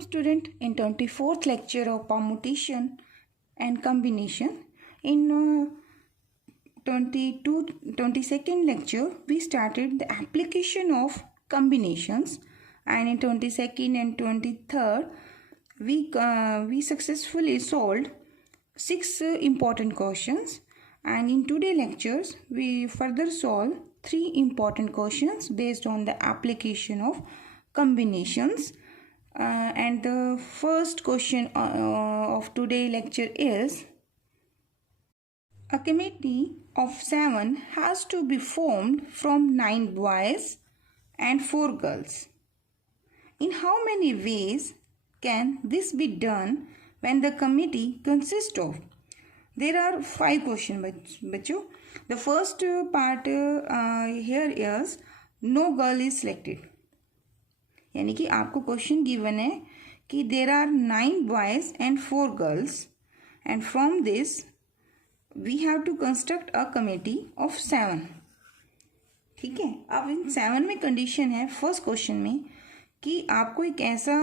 Student, in 24th lecture of permutation and combination, in 22nd lecture we started the application of combinations, and in 22nd and 23rd we successfully solved 6 important questions, and in today's lectures we further solve 3 important questions based on the application of combinations. And the first question of today's lecture is: a committee of 7 has to be formed from 9 boys and 4 girls. In how many ways can this be done when the committee consists of? There are 5 questions, bachcho. The first part here is no girl is selected. यानी कि आपको question given है कि there are 9 boys and 4 girls, and from this we have to construct a committee of 7. ठीक है, अब इन 7 में condition है फर्स्ट क्वेश्चन में कि आपको एक ऐसा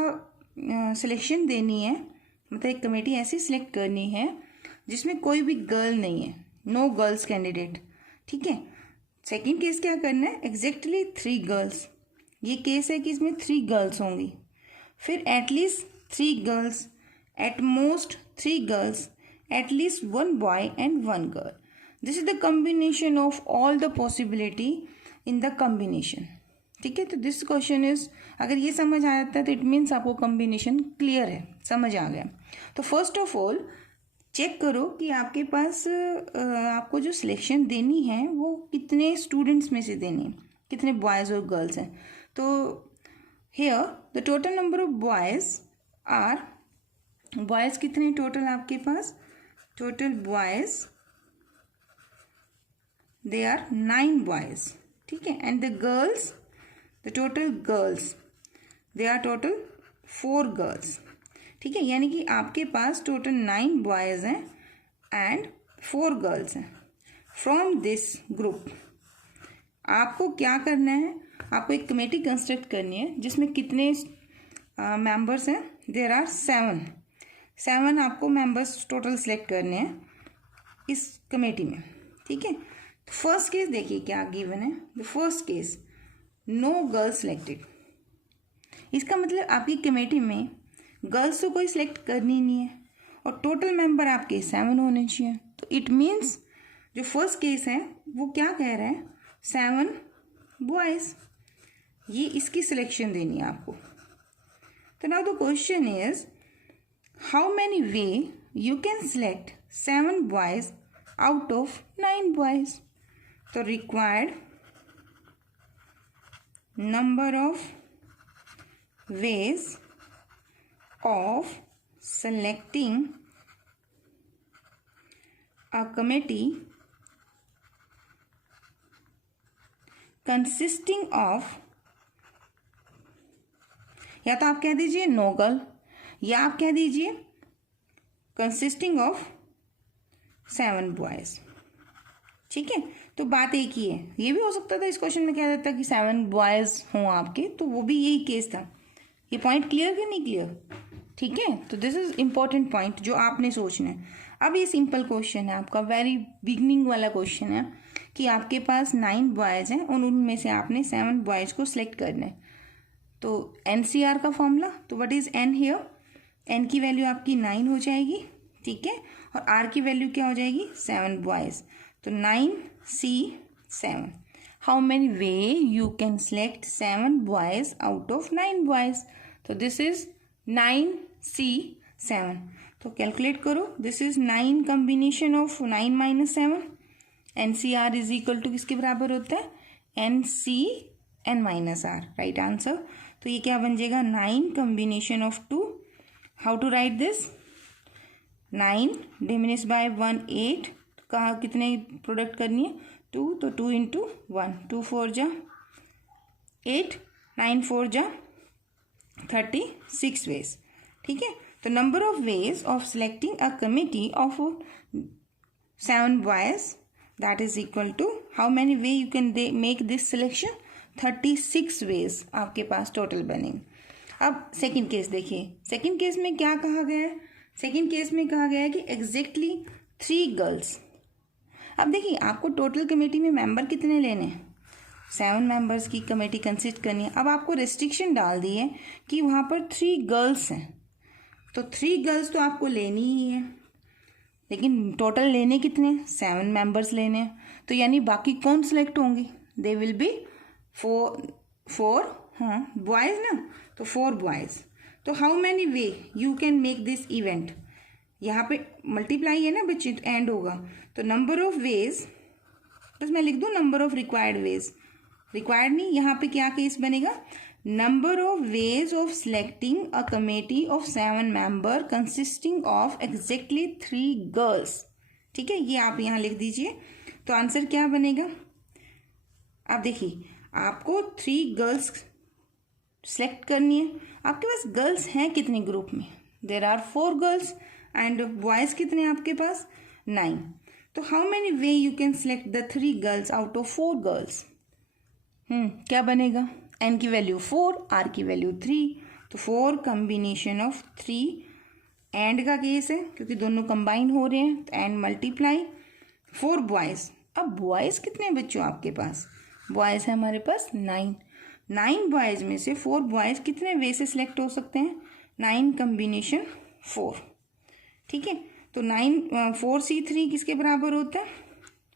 सिलेक्शन देनी है, मतलब एक कमेटी ऐसी सिलेक्ट करनी है जिसमें कोई भी गर्ल नहीं है, नो गर्ल्स कैंडिडेट. ठीक है, सेकेंड केस क्या करना है, एग्जैक्टली 3 गर्ल्स. ये केस है कि इसमें 3 गर्ल्स होंगी, फिर at least 3 girls, at most 3 girls, at least 1 boy and 1 girl. This is the combination of all the possibility in the combination. ठीक है, तो दिस क्वेश्चन इज, अगर ये समझ आ जाता है तो इट मीन्स आपको कॉम्बिनेशन क्लियर है, समझ आ गया. तो फर्स्ट ऑफ ऑल चेक करो कि आपके पास आपको जो सिलेक्शन देनी है वो कितने स्टूडेंट्स में से देनी है, कितने बॉयज़ और गर्ल्स हैं. तो here the total number of boys are, boys कितने टोटल आपके पास, total boys they are 9 boys. ठीक है, and the girls, the total girls they are total 4 girls. ठीक है, यानी कि आपके पास टोटल 9 boys हैं and 4 girls हैं. From this group आपको क्या करना है, आपको एक कमेटी कंस्ट्रक्ट करनी है जिसमें कितने मेंबर्स हैं, देयर आर 7 आपको मेंबर्स टोटल सेलेक्ट करने हैं इस कमेटी में. ठीक है, तो फर्स्ट केस देखिए क्या गिवन है. The first case no girls selected. इसका मतलब आपकी कमेटी में गर्ल्स तो कोई सिलेक्ट करनी नहीं है और टोटल मेंबर आपके 7 होने चाहिए. तो इट मीन्स जो फर्स्ट केस है वो क्या कह रहा है, 7 बॉयज़, ये इसकी सिलेक्शन देनी है आपको. तो now the question is how many way you can select 7 boys out of 9 boys. तो required number of ways of selecting a committee consisting of, या तो आप कह दीजिए नो गर्ल, या आप कह दीजिए कंसिस्टिंग ऑफ 7 बॉयज. ठीक है, तो बात एक ही है. ये भी हो सकता था इस क्वेश्चन में कह देता कि 7 बॉयज हों आपके, तो वो भी यही केस था. ये पॉइंट क्लियर कि नहीं क्लियर? ठीक है, तो दिस इज इम्पॉर्टेंट पॉइंट जो आपने सोचना है. अब ये सिंपल क्वेश्चन है आपका, वेरी बिगनिंग वाला क्वेश्चन है कि आपके पास 9 बॉयज़ हैं और उनमें से आपने 7 बॉयज़ को सिलेक्ट करना है. तो NCR का फॉर्मूला, तो what is N here, N की वैल्यू आपकी 9 हो जाएगी. ठीक है, और R की वैल्यू क्या हो जाएगी, 7 बॉयज़. तो 9C7. How many way you can select 7 boys out of 9 boys. तो दिस इज 9C7. तो कैलकुलेट करो, this is 9 combination of 9 minus 7. NCR is equal to किसके बराबर होता है, NCN minus R. Right answer. तो ये क्या बन जाएगा, 9 combination of 2. How to write this, 9 diminish by 1 8. कहाँ कितने प्रोडक्ट करनी है, 2, तो 2 इंटू 1, 2 4 जा 8, 9 4 जा 36 वेज. ठीक है, तो number of ways of selecting a committee of 7 boys, that is equal to how many way you can make this selection, 36 ways आपके पास टोटल बनेंगे. अब सेकंड केस देखिए, सेकंड केस में क्या कहा गया है, सेकंड केस में कहा गया है कि एग्जैक्टली 3 गर्ल्स। अब देखिए आपको टोटल कमेटी में मेंबर कितने लेने हैं, 7 मेंबर्स की कमेटी कंसिस्ट करनी है। अब आपको रेस्ट्रिक्शन डाल दी है कि वहाँ पर 3 गर्ल्स हैं, तो 3 गर्ल्स तो आपको लेनी ही है, लेकिन टोटल लेने कितने, 7 मेंबर्स लेने हैं। तो यानी बाकी कौन सिलेक्ट होंगी, दे विल बी 4 हाँ बॉयज़ ना, तो 4 बॉयज़। तो how many way you can make this event, यहाँ पे मल्टीप्लाई है ना बच्चे, तो एंड होगा, तो नंबर ऑफ वेज, बस मैं लिख दूँ number of required ways, required नहीं, यहाँ पे क्या केस बनेगा, number of ways of selecting a committee of 7 member consisting of exactly 3 girls. ठीक है, ये आप यहाँ लिख दीजिए। तो आंसर क्या बनेगा, आप देखिए आपको 3 गर्ल्स सेलेक्ट करनी है। आपके पास गर्ल्स हैं कितने ग्रुप में, there are 4 girls and boys कितने हैं आपके पास, 9। तो how many way you can select the 3 girls out of 4 girls, क्या बनेगा, एन की वैल्यू 4, आर की वैल्यू 3, तो 4 कम्बिनेशन ऑफ 3, एंड का केस है क्योंकि दोनों कंबाइन हो रहे हैं, तो एंड मल्टीप्लाई 4 बॉयज़। अब बॉयज़ कितने बच्चों आपके पास, बॉयज़ है हमारे पास 9 बॉयज़ में से 4 बॉयज़ कितने वे से सिलेक्ट हो सकते हैं, 9 कम्बिनेशन 4। ठीक है, तो 4C3 किसके बराबर होता है,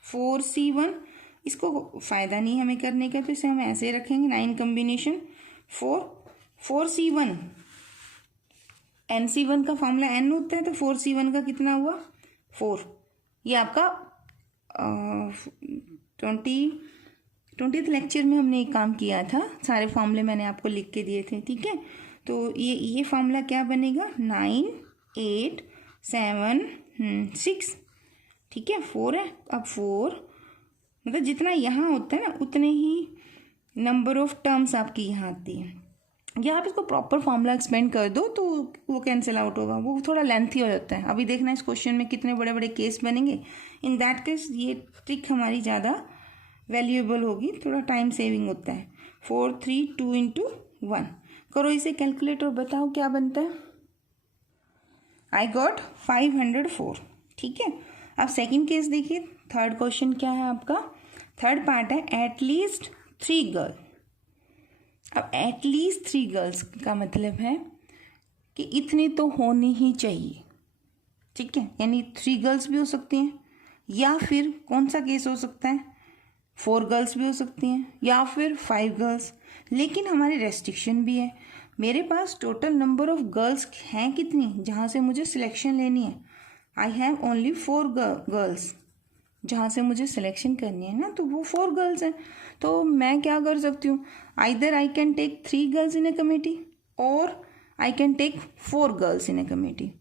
4C1। इसको फ़ायदा नहीं हमें करने का, तो इसे हम ऐसे रखेंगे 9 कम्बिनेशन 4C1, NC1 का फॉर्मूला n होता है, तो 4C1 का कितना हुआ 4। ये आपका 20th लेक्चर में हमने एक काम किया था, सारे फॉर्मूले मैंने आपको लिख के दिए थे। ठीक है, तो ये फॉर्मूला क्या बनेगा, 9 8 7 6। ठीक है, 4 है, अब 4 मतलब जितना यहाँ होता है ना उतने ही नंबर ऑफ टर्म्स आपकी यहाँ आती है। या आप इसको प्रॉपर फॉर्मूला एक्सपेंड कर दो तो वो कैंसिल आउट होगा, वो थोड़ा लेंथी हो जाता है। अभी देखना इस क्वेश्चन में कितने बड़े बड़े केस बनेंगे, इन दैट केस ये ट्रिक हमारी ज़्यादा वैल्यूएबल होगी, थोड़ा टाइम सेविंग होता है। 4 3 2 इंटू 1 करो इसे कैलकुलेट और बताओ क्या बनता है। I got 504। ठीक है, अब सेकंड केस देखिए, थर्ड क्वेश्चन क्या है आपका, थर्ड पार्ट है एटलीस्ट 3 गर्ल। अब एटलीस्ट 3 गर्ल्स का मतलब है कि इतनी तो होनी ही चाहिए। ठीक है, यानी 3 गर्ल्स भी हो सकती हैं, या फिर कौन सा केस हो सकता है, 4 गर्ल्स भी हो सकती हैं, या फिर 5 गर्ल्स। लेकिन हमारी रेस्ट्रिक्शन भी है, मेरे पास टोटल नंबर ऑफ गर्ल्स हैं कितनी जहाँ से मुझे सिलेक्शन लेनी है, आई हैव ओनली 4 गर्ल्स जहाँ से मुझे सिलेक्शन करनी है ना, तो वो 4 गर्ल्स हैं। तो मैं क्या कर सकती हूँ, either I can take 3 girls in a committee और I can take 4 girls in a committee.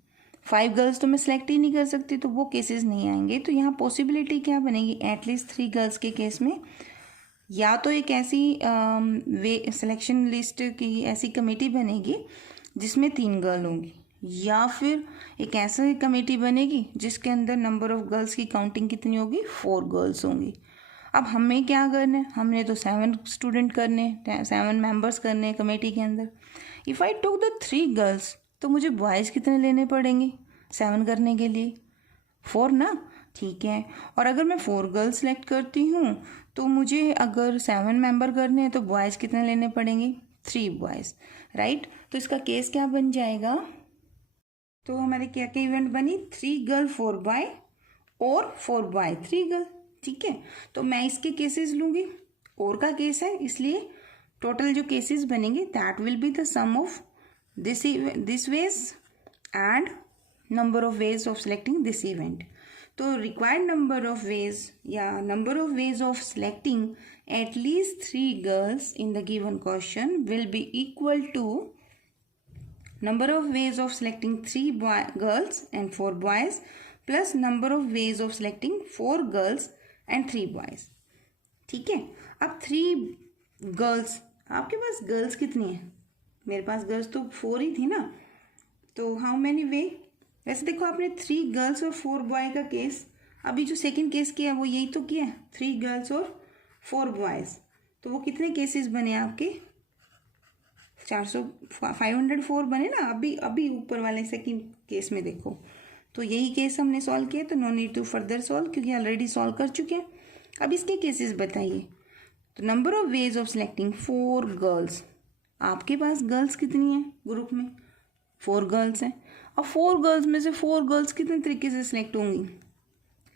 5 girls तो मैं सिलेक्ट ही नहीं कर सकती, तो वो केसेस नहीं आएंगे। तो यहाँ पॉसिबिलिटी क्या बनेगी, एटलीस्ट 3 गर्ल्स के केस में या तो एक ऐसी वे सिलेक्शन लिस्ट की ऐसी कमेटी बनेगी जिसमें 3 गर्ल होंगी, या फिर एक ऐसी कमेटी बनेगी जिसके अंदर नंबर ऑफ गर्ल्स की काउंटिंग कितनी होगी, 4 गर्ल्स होंगी। अब हमें क्या करना है, हमने तो 7 स्टूडेंट करने, 7 मेंबर्स करने हैं कमेटी के अंदर। If I took the 3 girls तो मुझे बॉयज़ कितने लेने पड़ेंगे 7 करने के लिए, 4 ना। ठीक है, और अगर मैं 4 गर्ल्स सेलेक्ट करती हूँ तो मुझे अगर 7 मेंबर करने हैं तो बॉयज़ कितने लेने पड़ेंगे, 3 बॉयज़, राइट। तो इसका केस क्या बन जाएगा, तो हमारे क्या क्या इवेंट बनी, 3 गर्ल 4 बॉय और 4 बॉय 3 गर्ल। ठीक है, तो मैं इसके केसेस लूँगी, और का केस है, इसलिए टोटल जो केसेस बनेंगे that will be the sum of this ways and number of ways of selecting this event. तो रिक्वायर्ड नंबर ऑफ वेज या number of ways of selecting at least 3 girls in the given question will be equal to number of ways of selecting 3 girls and 4 boys plus number of ways of selecting 4 girls and 3 boys। ठीक है, अब 3 girls, आपके पास girls कितनी है, मेरे पास girls तो 4 ही थी ना, तो हाउ मैनी वे, वैसे देखो आपने 3 गर्ल्स और 4 बॉय का केस, अभी जो सेकंड केस किया वो यही तो किया, 3 गर्ल्स और 4 बॉयज़, तो वो कितने केसेस बने आपके, 504 बने ना अभी अभी ऊपर वाले सेकंड केस में देखो। तो यही केस हमने सॉल्व किया, तो no need to further solve क्योंकि ऑलरेडी सॉल्व कर चुके हैं। अब इसके केसेस बताइए। तो number of ways of selecting 4 girls. आपके पास गर्ल्स कितनी है ग्रुप में? 4 गर्ल्स हैं। अब 4 गर्ल्स में से 4 गर्ल्स कितने तरीके से सिलेक्ट होंगी?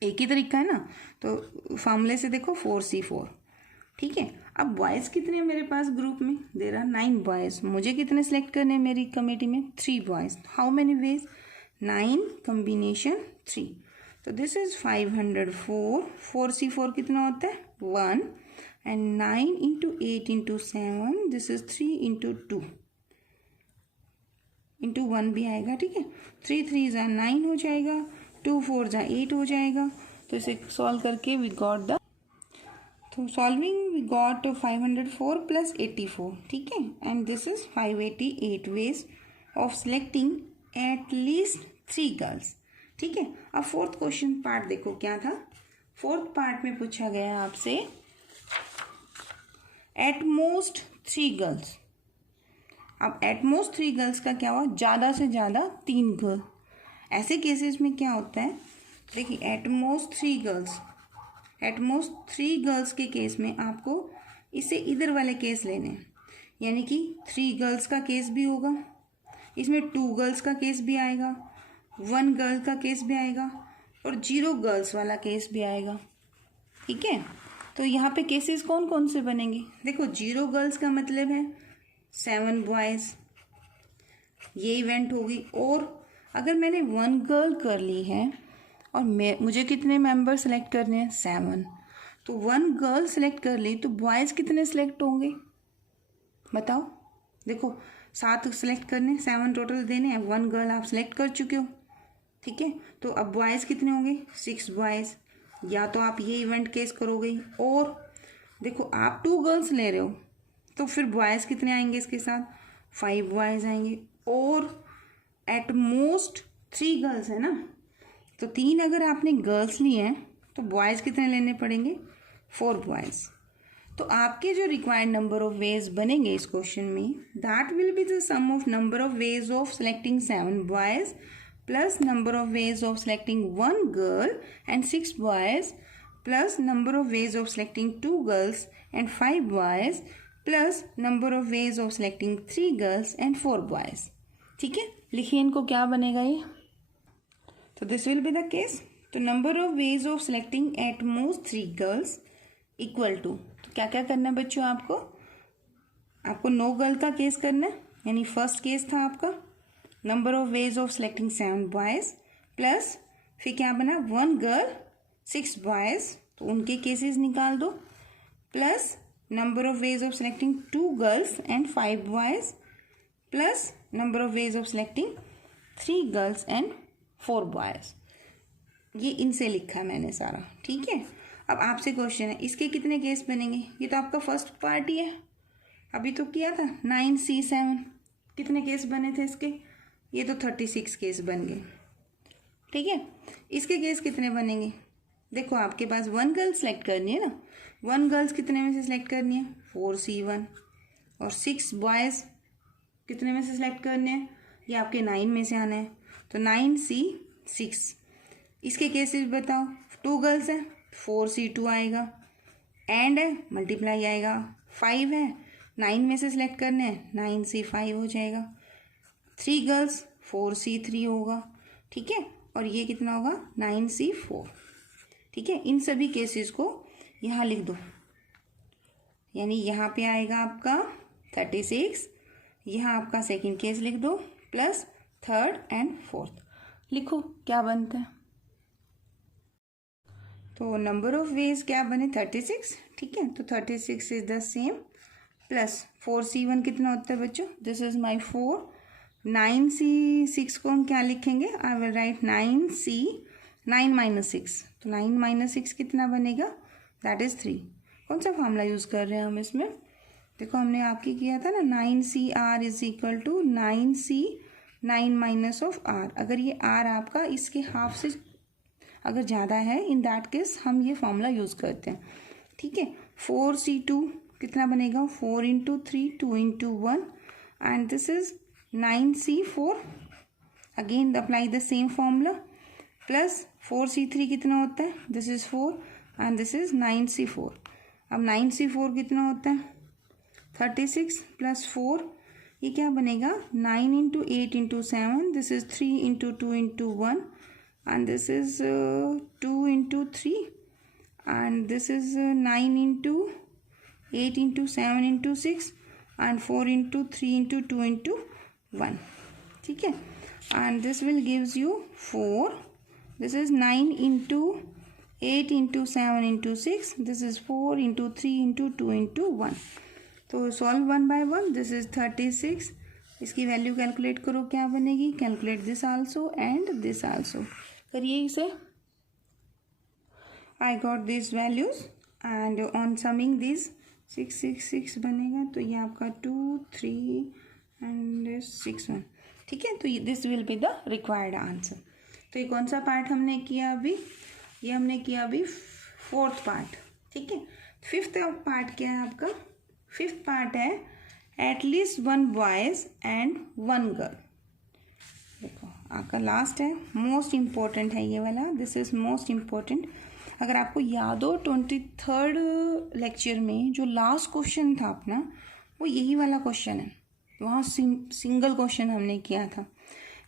एक ही तरीका है ना, तो फॉर्मूले से देखो 4C4। ठीक है। अब बॉयज़ कितने हैं मेरे पास ग्रुप में? There are 9 boys. मुझे कितने सेलेक्ट करने हैं मेरी कमेटी में? 3 boys. How many ways? 9 combination 3। तो दिस इज 504। 4C4 कितना होता है? 1 and 9 into 8 into 7 this is 3 into 2 into 1 भी आएगा। ठीक है। 3 3 जा 9 हो जाएगा, 2 4 जा 8 हो जाएगा। तो इसे सॉल्व करके वी गॉट द, तो सॉल्विंग वी गॉट 504 प्लस 84। ठीक है। And this is 588 veg of selecting at least 3 girls. ठीक है। अब फोर्थ क्वेश्चन पार्ट देखो क्या था। फोर्थ पार्ट में पूछा गया आपसे एट मोस्ट 3 गर्ल्स। अब एट मोस्ट 3 गर्ल्स का क्या हुआ? ज़्यादा से ज़्यादा 3 गर्ल। ऐसे केसेस में क्या होता है, देखिए at most 3 girls, at most 3 girls के केस में आपको इससे इधर वाले केस लेने हैं, यानी कि 3 गर्ल्स का केस भी होगा, इसमें 2 गर्ल्स का केस भी आएगा, 1 गर्ल का केस भी आएगा और 0 गर्ल्स वाला केस भी आएगा। ठीक है। तो यहाँ पे केसेस कौन कौन से बनेंगे? देखो 0 गर्ल्स का मतलब है 7 बॉयज़, ये इवेंट होगी। और अगर मैंने 1 गर्ल कर ली है और मुझे कितने मेंबर सेलेक्ट करने हैं? 7। तो 1 गर्ल सेलेक्ट कर ली तो बॉयज़ कितने सेलेक्ट होंगे बताओ? देखो 7 सेलेक्ट करने, 7 टोटल देने हैं, 1 गर्ल आप सेलेक्ट कर चुके हो। ठीक है। तो अब बॉयज़ कितने होंगे? 6 बॉयज़। या तो आप ये इवेंट केस करोगे, और देखो आप 2 गर्ल्स ले रहे हो तो फिर बॉयज़ कितने आएंगे इसके साथ? 5 बॉयज़ आएंगे। और एट मोस्ट 3 गर्ल्स है ना, तो 3 अगर आपने गर्ल्स लिए हैं तो बॉयज़ कितने लेने पड़ेंगे? 4 बॉयज़। तो आपके जो रिक्वायर्ड नंबर ऑफ वेज बनेंगे इस क्वेश्चन में, that will be the sum of number of ways of selecting 7 boys plus number of ways of selecting 1 girl and 6 boys plus number of ways of selecting 2 girls and 5 boys plus number of ways of selecting 3 girls and 4 boys. ठीक है। लिखिए इनको, क्या बनेगा ये? तो this will be the case. तो number of ways of selecting at most 3 girls equal to, तो क्या क्या करना है बच्चों आपको 9 गर्ल का केस करना है, यानी फर्स्ट केस था आपका number of ways of selecting 7 boys plus फिर क्या बना 1 गर्ल 6 बॉयज़, तो उनके केसेस निकाल दो, plus number of ways of selecting 2 girls and 5 boys plus number of ways of selecting 3 girls and 4 boys. ये इनसे लिखा है मैंने सारा। ठीक है। अब आपसे क्वेश्चन है, इसके कितने केस बनेंगे? ये तो आपका फर्स्ट पार्ट ही है, अभी तो किया था 9C7, कितने केस बने थे इसके? ये तो 36 केस बन गए। ठीक है। इसके केस कितने बनेंगे? देखो आपके पास 1 गर्ल सेलेक्ट करनी है ना, 1 गर्ल्स कितने में से सिलेक्ट करनी है? 4C1। और 6 बॉयज़ कितने में से सिलेक्ट करने हैं? ये आपके 9 में से आना है, तो 9C6। इसके केसेस बताओ। 2 गर्ल्स हैं, 4C2 आएगा, एंड है मल्टीप्लाई आएगा, 5 है 9 में से सिलेक्ट करने हैं, 9C5 हो जाएगा। 3 गर्ल्स 4C3 होगा। ठीक है। और ये कितना होगा? 9C4। ठीक है। इन सभी केसेस को यहाँ लिख दो, यानी यहाँ पे आएगा आपका 36, यहाँ आपका सेकंड केस लिख दो, प्लस थर्ड एंड फोर्थ लिखो क्या बनता है। तो नंबर ऑफ वेज क्या बने? 36। ठीक है। तो 36 is the same plus 4C1 कितना होता है बच्चों? This is my 4। 9C6 को हम क्या लिखेंगे? आई विल राइट 9C 9 माइनस 6। तो 9 माइनस 6 कितना बनेगा? That is 3। कौन सा फॉर्मूला यूज़ कर रहे हैं हम इसमें? देखो हमने आपकी किया था ना 9CR is equal to 9C 9 minus of R। अगर ये R आपका इसके हाफ से अगर ज़्यादा है, इन दैट केस हम ये फॉर्मूला यूज़ करते हैं। ठीक है। 4C2 कितना बनेगा? 4 into 3 2 into 1 and this is 9C4. Again apply the same formula, plus 4C3 कितना होता है, this is 4 and this is 9C4. अब 9C4 कितना होता है 36 plus 4, ये क्या बनेगा 9 into 8 into 7, this is 3 into 2 into 1 and this is 2 into 3 and this is 9 into 8 into 7 into 6 and 4 into 3 into 2 into 1. ठीक है, and this will gives you 4. This is 9 into 8 into 7 into 6. This is 4 into 3 into 2 into 1. तो solve one by one. This is 36. इसकी value calculate करो, क्या बनेगी. Calculate this also and this also. करिए इसे. I got this values and on summing this 666 बनेगा. तो ये आपका 2 3 एंड 6 1. ठीक है, तो this will be the required answer. तो ये कौन सा पार्ट हमने किया अभी, ये हमने किया अभी फोर्थ पार्ट. ठीक है, फिफ्थ पार्ट क्या है आपका. फिफ्थ पार्ट है एटलीस्ट 1 बॉयज एंड 1 गर्ल. देखो आपका लास्ट है, मोस्ट इम्पोर्टेंट है ये वाला. This is most important. अगर आपको याद हो 23rd लेक्चर में जो लास्ट क्वेश्चन था अपना, वो यही वाला क्वेश्चन है. वहाँ सिंगल क्वेश्चन हमने किया था.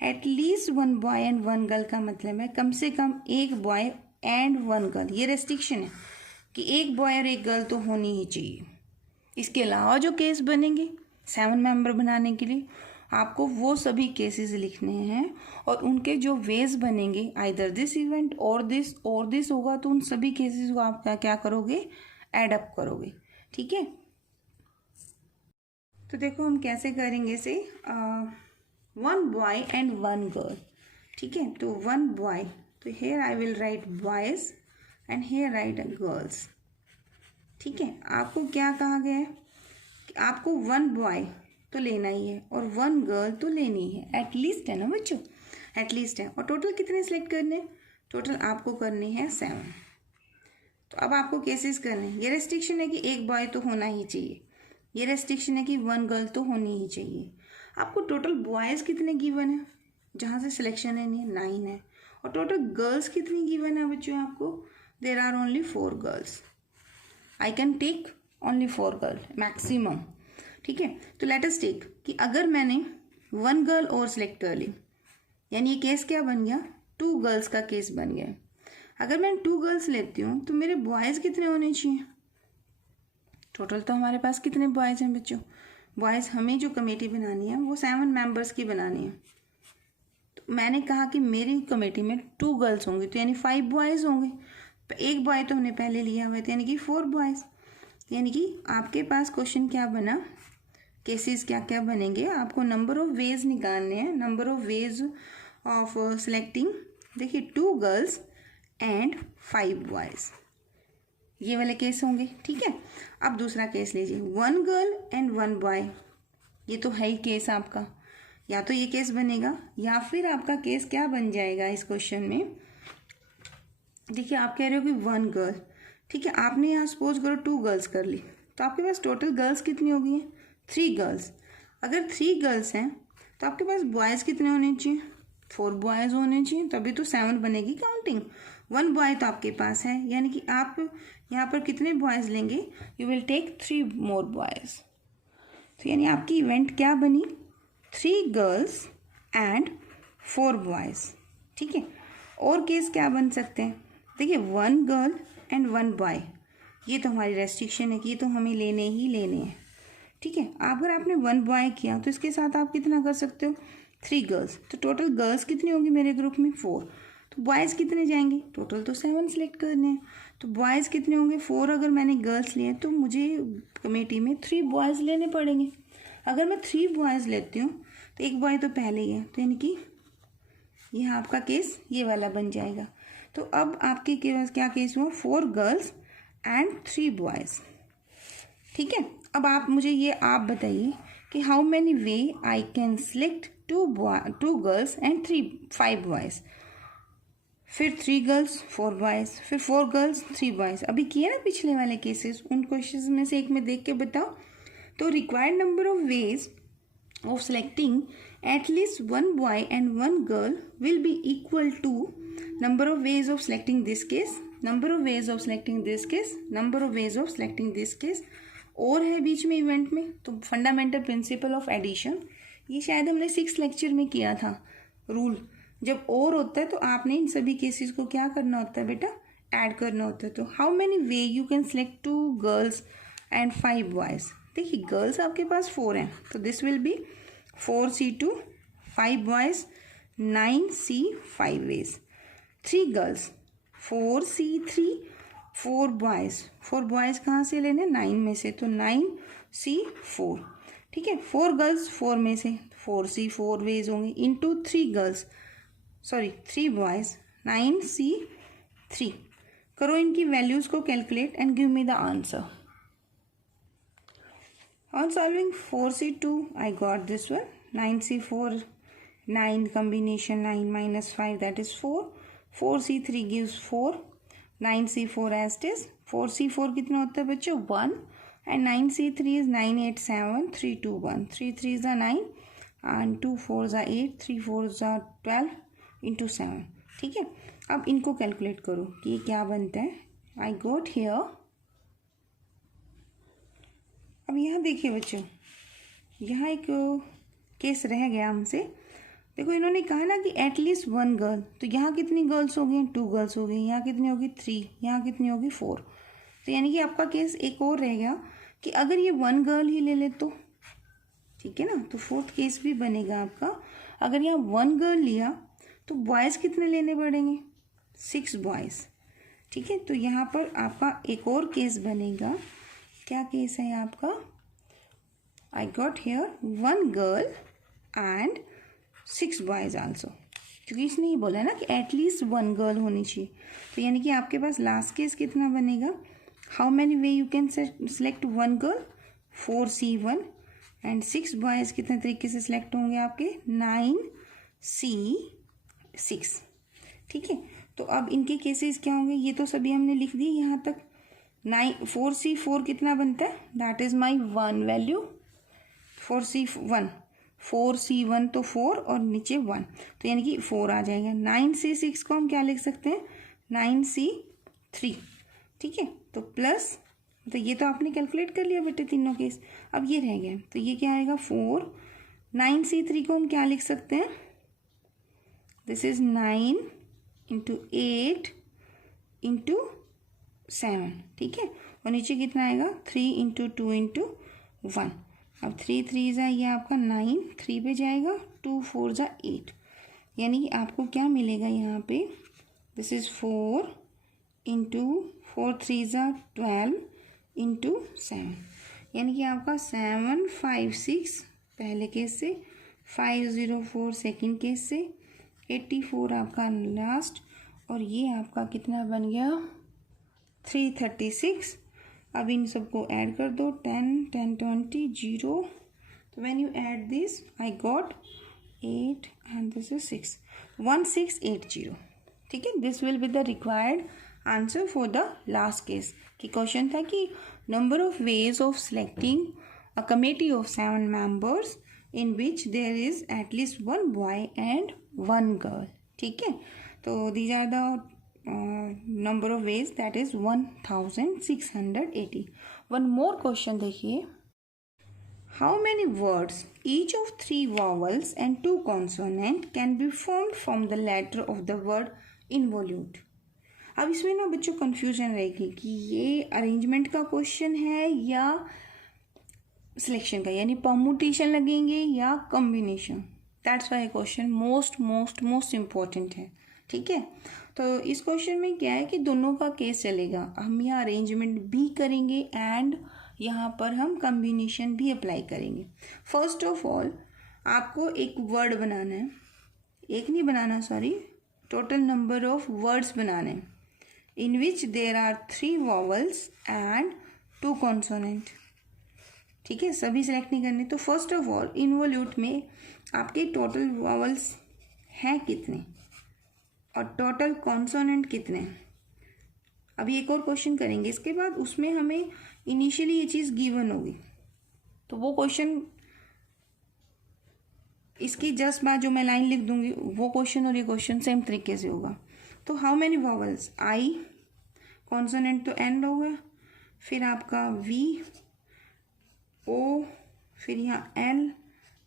एटलीस्ट 1 बॉय एंड 1 गर्ल का मतलब है कम से कम 1 बॉय एंड 1 गर्ल. ये रेस्ट्रिक्शन है कि 1 बॉय और 1 गर्ल तो होनी ही चाहिए. इसके अलावा जो केस बनेंगे 7 मेंबर बनाने के लिए, आपको वो सभी केसेस लिखने हैं और उनके जो वेज बनेंगे, आइदर दिस इवेंट और दिस होगा, तो उन सभी केसेस को आप क्या करोगे, एड अप करोगे. ठीक है, तो देखो हम कैसे करेंगे इसे. 1 बॉय एंड 1 गर्ल. ठीक है, तो 1 बॉय, तो here I will write boys and here write girls. ठीक है, आपको क्या कहा गया है कि आपको 1 बॉय तो लेना ही है और 1 गर्ल तो लेनी है. एटलीस्ट है ना बच्चों, एटलीस्ट है. और टोटल कितने सिलेक्ट करने, टोटल आपको करने हैं 7. तो अब आपको केसेस करने हैं. ये रेस्ट्रिक्शन है कि 1 बॉय तो होना ही चाहिए. ये रेस्ट्रिक्शन है कि 1 गर्ल तो होनी ही चाहिए. आपको टोटल बॉयज़ कितने गिवन है, जहाँ से सिलेक्शन है नहीं, 9 है. और टोटल गर्ल्स कितनी गिवन है बच्चों आपको, there are only 4 girls. I can take only 4 girl maximum. ठीक है, तो लेट अस टेक कि अगर मैंने 1 गर्ल और सिलेक्ट कर ली, यानी ये केस क्या बन गया, 2 गर्ल्स का केस बन गया. अगर मैं 2 गर्ल्स लेती हूँ तो मेरे बॉयज़ कितने होने चाहिए. टोटल तो हमारे पास कितने बॉयज़ हैं बच्चों. बॉयज़ हमें जो कमेटी बनानी है वो 7 मेंबर्स की बनानी है. तो मैंने कहा कि मेरी कमेटी में 2 गर्ल्स होंगी, तो यानी 5 बॉयज़ होंगे. 1 बॉय तो हमने पहले लिया हुआ था, यानी कि 4 बॉयज़. यानी कि आपके पास क्वेश्चन क्या बना, केसेस क्या क्या बनेंगे, आपको नंबर ऑफ वेज निकालने हैं. Number of ways of selecting, देखिए 2 गर्ल्स एंड 5 बॉयज़, ये वाले केस होंगे. ठीक है, अब दूसरा केस लीजिए, 1 गर्ल एंड 1 बॉय. ये तो है ही केस आपका, या तो ये केस बनेगा या फिर आपका केस क्या बन जाएगा इस क्वेश्चन में. देखिए आप कह रहे हो कि 1 गर्ल. ठीक है, आपने यहाँ सपोज करो 2 गर्ल्स कर ली, तो आपके पास टोटल गर्ल्स कितनी हो गई हैं, 3 गर्ल्स. अगर 3 गर्ल्स हैं तो आपके पास बॉयज़ कितने होने चाहिए, 4 बॉयज़ होने चाहिए, तभी तो 7 बनेगी काउंटिंग. 1 बॉय तो आपके पास है, यानी कि आप यहाँ पर कितने बॉयज़ लेंगे, you will take 3 more boys. तो यानी आपकी इवेंट क्या बनी, 3 गर्ल्स एंड 4 बॉयज़. ठीक है, और केस क्या बन सकते हैं, देखिए 1 गर्ल एंड 1 बॉय, ये तो हमारी रेस्ट्रिक्शन है कि ये तो हमें लेने ही लेने हैं. ठीक है, अगर आपने 1 बॉय किया तो इसके साथ आप कितना कर सकते हो, 3 गर्ल्स. तो टोटल गर्ल्स कितनी होंगी मेरे ग्रुप में, 4. तो बॉयज़ कितने जाएंगे, टोटल तो 7 सेलेक्ट करने हैं. तो बॉयज़ कितने होंगे, 4. अगर मैंने गर्ल्स लिए तो मुझे कमेटी में 3 बॉयज़ लेने पड़ेंगे. अगर मैं 3 बॉयज़ लेती हूँ तो 1 बॉय तो पहले ही है, तो यानी कि यह आपका केस ये वाला बन जाएगा. तो अब आपके केस क्या केस हुआ, 4 गर्ल्स एंड 3 बॉयज़. ठीक है, अब आप मुझे ये आप बताइए कि how many way I can select 2 girls and 5 boys. फिर 3 गर्ल्स 4 बॉयज़, फिर 4 गर्ल्स 3 बॉयज़. अभी किए ना पिछले वाले केसेस, उन क्वेश्चंस में से एक में देख के बताओ. तो required number of veg of selecting at least one boy and one girl will be equal to number of ways of selecting this case, number of ways of selecting this case, number of ways of selecting this case. और है बीच में event में, तो fundamental principle of addition, ये शायद हमने 6 lecture में किया था रूल। जब और होता है तो आपने इन सभी केसेस को क्या करना होता है बेटा, ऐड करना होता है। तो how many way you can select 2 girls and 5 boys. देखिए गर्ल्स आपके पास 4 हैं, तो this will be 4C2 5 boys 9C 5 ways. 3 girls 4C3 4 boys, 4 boys कहाँ से लेने, 9 में से, तो 9C4। ठीक है, 4 गर्ल्स 4 में से 4C4 वेज होंगे into 3 girls, sorry 3 boys 9C3। करो इनकी वैल्यूज़ को calculate and give me the answer. On solving 4C2, I got this one, 9C4, 9 combination 9 minus 5, that is 4. 4C3 gives 4, 9C4 as it is. 4C4 कितना होता है बच्चों, 1, and 9C3 is 9 8 7 3 2 1, 3 3s are 9 and 2 4s are 8, 3 4s are 12 into 7। ठीक है, अब इनको calculate करो कि ये क्या बनता है। I got here, अब यहाँ देखिए बच्चों, यहाँ एक केस रह गया हमसे। देखो इन्होंने कहा ना कि एटलीस्ट 1 गर्ल, तो यहाँ कितनी गर्ल्स हो गई, 2 गर्ल्स हो गई, यहाँ कितनी होगी 3, यहाँ कितनी होगी 4। तो यानी कि आपका केस एक और रह गया कि अगर ये 1 गर्ल ही ले ले तो ठीक है ना, तो 4th केस भी बनेगा आपका। अगर यहाँ 1 गर्ल लिया तो बॉयज़ कितने लेने पड़ेंगे, 6 बॉयज़। ठीक है, तो यहाँ पर आपका एक और केस बनेगा। क्या केस है आपका, I got hair 1 girl and 6 boys also, क्योंकि इसने ये बोला है ना कि एटलीस्ट 1 गर्ल होनी चाहिए। तो यानी कि आपके पास लास्ट केस कितना बनेगा, how many way you can select 1 girl, 4C1 and 6 boys कितने तरीके से सिलेक्ट होंगे आपके, 9C6। ठीक है, तो अब इनके केसेस क्या होंगे, ये तो सभी हमने लिख दिए यहाँ तक। 4C4 कितना बनता है, that is my 1 value, 4C1 तो 4 और नीचे 1, तो यानी कि 4 आ जाएगा। 9C6 को हम क्या लिख सकते हैं, 9C3। ठीक है, तो प्लस, तो ये तो आपने कैलकुलेट कर लिया बेटे तीनों केस। अब ये रह गया, तो ये क्या आएगा 4। 9C3 को हम क्या लिख सकते हैं, दिस इज 9 इंटू 8 इंटू 7। ठीक है, और नीचे कितना आएगा 3 इंटू 2 इंटू 1। अब 3 3 ये आपका 9, 3 पे जाएगा, 2 4 8, यानी कि आपको क्या मिलेगा यहाँ पे, दिस इज़ 4 इंटू 4 3 12 इंटू 7, यानी कि आपका 7 5 6 पहले केस से, 504 सेकेंड केस से, 84 आपका लास्ट, और ये आपका कितना बन गया 336। अब इन सबको ऐड कर दो, 10 10 20 0, तो when you add this I got 8 and this is 6, 1680। ठीक है, this will be the required answer for the last case. कि क्वेश्चन था कि number of ways of selecting a committee of 7 members in which there is at least 1 boy and 1 girl. ठीक है, तो these are the number of ways, that is 1680। one more question देखिए, how many words each of 3 vowels and 2 consonant can be formed from the letter of the word involute। अब इसमें ना बच्चों confusion रहेगी कि ये अरेंजमेंट का question है या सिलेक्शन का, यानी परमुटेशन लगेंगे या combination. That's why question most important है। ठीक है, तो इस क्वेश्चन में क्या है कि दोनों का केस चलेगा, हम यहाँ अरेंजमेंट भी करेंगे एंड यहाँ पर हम कॉम्बिनेशन भी अप्लाई करेंगे। फर्स्ट ऑफ ऑल आपको एक वर्ड बनाना है, एक नहीं बनाना sorry, total number of words बनाने हैं in which there are 3 vowels and 2 consonant. ठीक है, सभी सेलेक्ट नहीं करने। तो फर्स्ट ऑफ ऑल इनवोल्यूट में आपके टोटल वॉवल्स हैं कितने और टोटल कॉन्सोनेंट कितने। अभी एक और क्वेश्चन करेंगे इसके बाद, उसमें हमें इनिशियली ये चीज़ गिवन होगी, तो वो क्वेश्चन इसकी जस्ट बाद जो मैं लाइन लिख दूंगी वो क्वेश्चन और ये क्वेश्चन सेम तरीके से होगा। तो how many vowels, I, consonant तो एंड हो गया, फिर आपका वी, ओ, फिर यहाँ एल,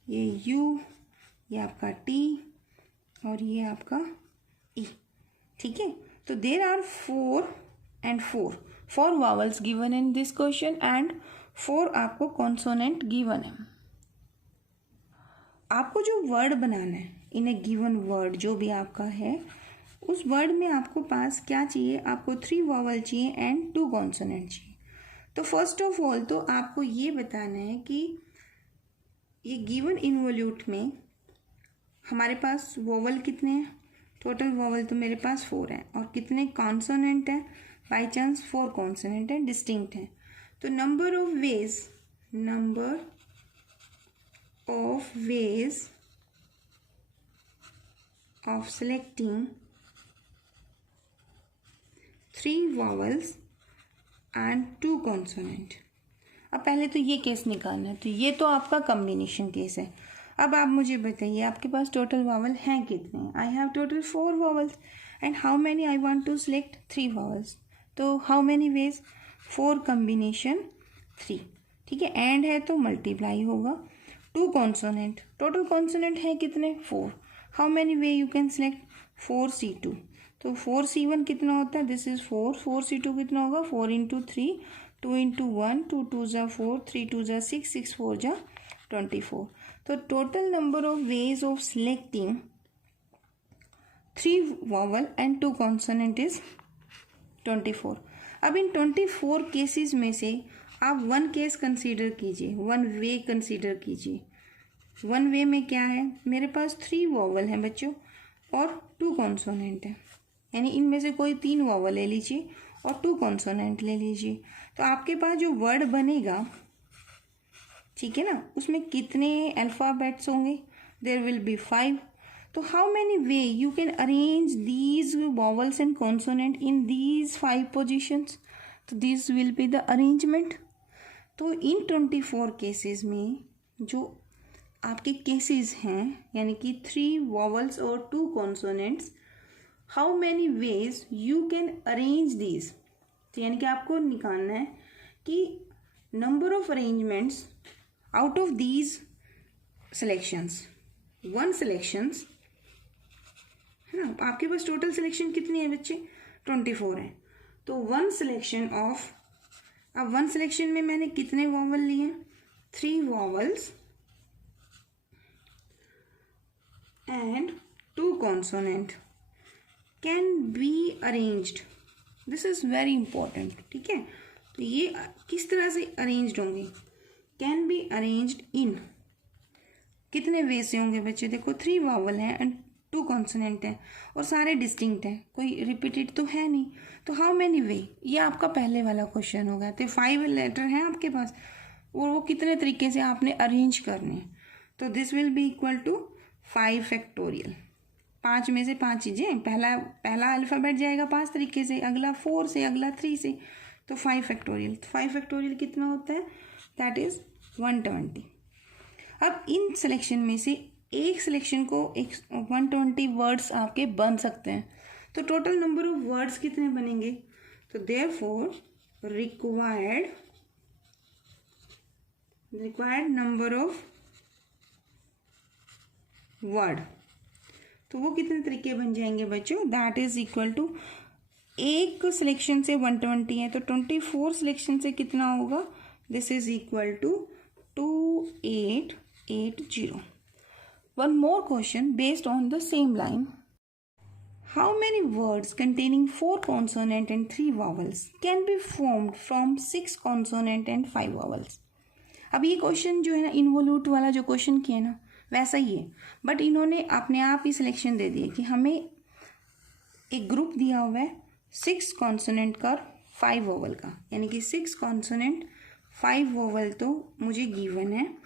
ये यू, ये आपका टी और ये आपका ई। ठीक है, तो there are 4 and 4 vowels given in this question and 4 आपको कॉन्सोनेंट गिवन है। आपको जो वर्ड बनाना है इन ए गिवन वर्ड जो भी आपका है, उस वर्ड में आपको पास क्या चाहिए, आपको 3 वॉवल चाहिए एंड 2 कॉन्सोनेंट चाहिए। तो फर्स्ट ऑफ ऑल तो आपको ये बताना है कि ये गिवन इन्वोल्यूट में हमारे पास वॉवल कितने हैं, टोटल वॉवल तो मेरे पास 4 हैं, और कितने कॉन्सोनेंट हैं, बाई चांस 4 कॉन्सोनेंट हैं, डिस्टिंक्ट हैं। तो number of ways of selecting 3 vowels and 2 consonant. अब पहले तो ये केस निकालना है, तो ये तो आपका कम्बिनेशन केस है। अब आप मुझे बताइए आपके पास टोटल वॉवल हैं कितने। I have total 4 vowels and how many I want to select 3 vowels. तो हाउ मैनी वेज, 4 कम्बिनेशन 3। ठीक है, एंड है तो मल्टीप्लाई होगा। 2 कॉन्सोनेंट, टोटल कॉन्सोनेंट है कितने, 4। How many way you can select, 4C2। तो 4C1 कितना होता है, दिस इज 4, 4C2 कितना होगा, 4 × 3, 2 × 1, 2 2 ज़ा 4, 3 2 ज़ा 6, 6 4 ज़ा 24। तो total number of ways of selecting 3 vowel and 2 consonant is 24। अब इन 24 केसेस में से आप 1 केस कंसीडर कीजिए, 1 वे कंसीडर कीजिए। 1 वे में क्या है, मेरे पास 3 वॉवल हैं बच्चों और 2 कॉन्सोनेंट है, यानी इनमें से कोई 3 वॉवल ले लीजिए और 2 कॉन्सोनेंट ले लीजिए। तो आपके पास जो वर्ड बनेगा, ठीक है ना, उसमें कितने अल्फ़ाबेट्स होंगे, देयर विल बी 5। तो how many way you can arrange these vowels and consonant in these 5 positions. तो this will be the arrangement. तो इन 24 केसेस में जो आपके केसेस हैं, यानी कि 3 वॉवल्स और 2 consonants, how many ways you can arrange these. तो यानी कि आपको निकालना है कि number of arrangements out of these selections, 1 selections है ना। आपके पास टोटल सिलेक्शन कितनी है बच्चे, 24 है। तो 1 सिलेक्शन ऑफ, अब 1 सिलेक्शन में मैंने कितने वॉवल लिए, 3 vowels and 2 consonant can be arranged. This is very important. ठीक है, तो ये किस तरह से अरेंज्ड होंगे, कैन बी अरेंज्ड इन, कितने वे से होंगे बच्चे, देखो 3 वॉवल हैं एंड 2 कॉन्सोनेंट हैं और सारे डिस्टिंक्ट हैं, कोई रिपीटेड तो है नहीं। तो हाउ मैनी वे, ये आपका पहले वाला क्वेश्चन होगा। तो 5 लेटर हैं आपके पास और वो कितने तरीके से आपने अरेंज करने हैं। तो this will be equal to 5 factorial. 5 में से 5 चीज़ें, पहला अल्फ़ाबेट जाएगा 5 तरीके से, अगला 4 से, अगला 3 से, तो 5 फैक्टोरियल। 5 फैक्टोरियल कितना होता है, दैट इज़ 120। अब इन सिलेक्शन में से एक सिलेक्शन को 120 वर्ड्स आपके बन सकते हैं। तो टोटल नंबर ऑफ वर्ड्स कितने बनेंगे, तो therefore required number of word, तो वो कितने तरीके बन जाएंगे बच्चों, दैट इज इक्वल टू, एक सिलेक्शन से 120 है तो 24 सिलेक्शन से कितना होगा, this is equal to 2880। One more question based on the same line, how many words containing 4 consonant and 3 vowels can be formed from 6 consonant and 5 vowels. अब ये question जो है ना, इन्वोल्यूट वाला जो क्वेश्चन किया ना वैसा ही है, बट इन्होंने अपने आप ही सिलेक्शन दे दिए कि हमें एक ग्रुप दिया हुआ है 6 कॉन्सोनेंट का 5 वोवल का, यानी कि 6 कॉन्सोनेंट 5 वोवल तो मुझे गिवन है।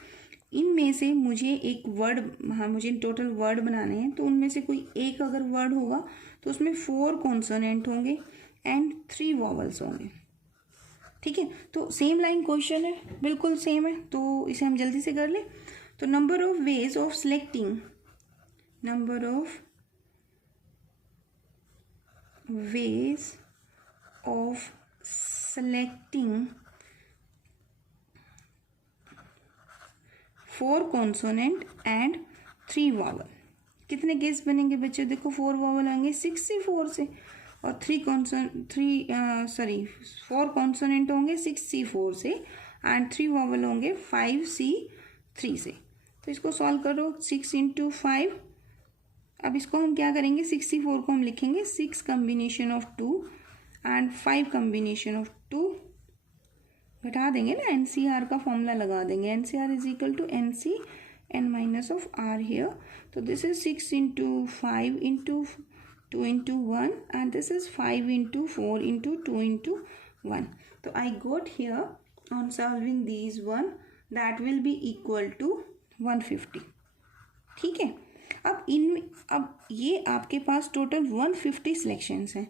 इनमें से मुझे एक वर्ड, हाँ मुझे टोटल वर्ड बनाने हैं, तो उनमें से कोई एक अगर वर्ड होगा तो उसमें 4 कॉन्सोनेंट होंगे एंड 3 वोवल्स होंगे। ठीक है, तो सेम लाइन क्वेश्चन है, बिल्कुल सेम है, तो इसे हम जल्दी से कर लें। तो number of ways of selecting, number of ways of selecting 4 consonant and 3 vowel. कितने केस बनेंगे बच्चों? देखो 4 वावल आएंगे 6C4 से और 4 कॉन्सोनेंट होंगे 6C4 से एंड 3 वावल होंगे 5C3 से। तो इसको सॉल्व करो, 6 × 5। अब इसको हम क्या करेंगे, 6C4 को हम लिखेंगे 6 combination of 2 and 5 combination of 2। घटा देंगे ना, NCR का फॉर्मूला लगा देंगे, NCR is equal to NC n minus of R here. तो this is 6 × 5 × 2 × 1 and this is 5 × 4 × 2 × 1। तो I got here on solving these one that will be equal to 150। ठीक है, अब ये आपके पास टोटल 150 सिलेक्शंस हैं।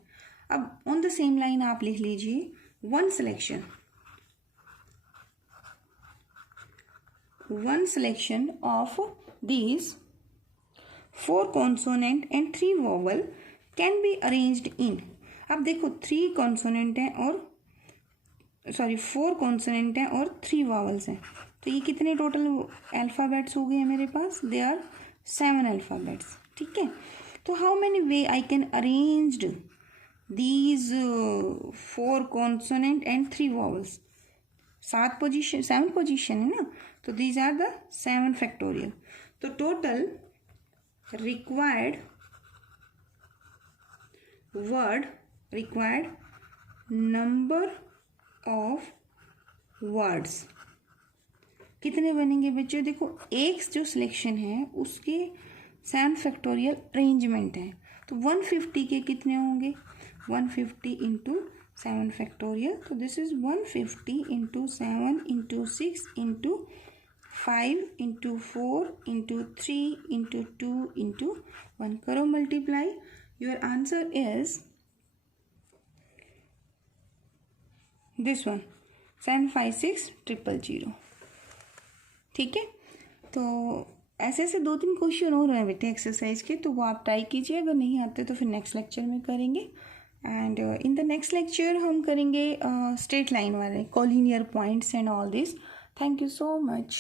अब ऑन द सेम लाइन आप लिख लीजिए one selection of these 4 consonant and 3 vowel can be arranged in। अब देखो 4 consonant है और 3 vowels हैं, तो ये कितने टोटल अल्फ़ाबेट्स हो गए हैं मेरे पास? They are 7 alphabets. ठीक है, तो how many way I can arranged these 4 consonant and 3 vowels? 7 position है ना, तो these are the 7 factorial। तो total required number of words कितने बनेंगे बच्चों? देखो एक जो सिलेक्शन है उसके 7 फैक्टोरियल अरेंजमेंट है, तो 150 के कितने होंगे? 150 × 7 फैक्टोरियल। तो दिस इज 150 × 7 × 6 × 5 × 4 × 3 × 2 × 1। करो multiply, your answer is this one 756000। ठीक है, तो ऐसे ऐसे 2-3 क्वेश्चन हो रहे हैं बेटे एक्सरसाइज के, तो वो आप ट्राई कीजिए। अगर नहीं आते तो फिर नेक्स्ट लेक्चर में करेंगे। And in the next lecture हम करेंगे स्ट्रेट लाइन वाले collinear points and all this. Thank you so much.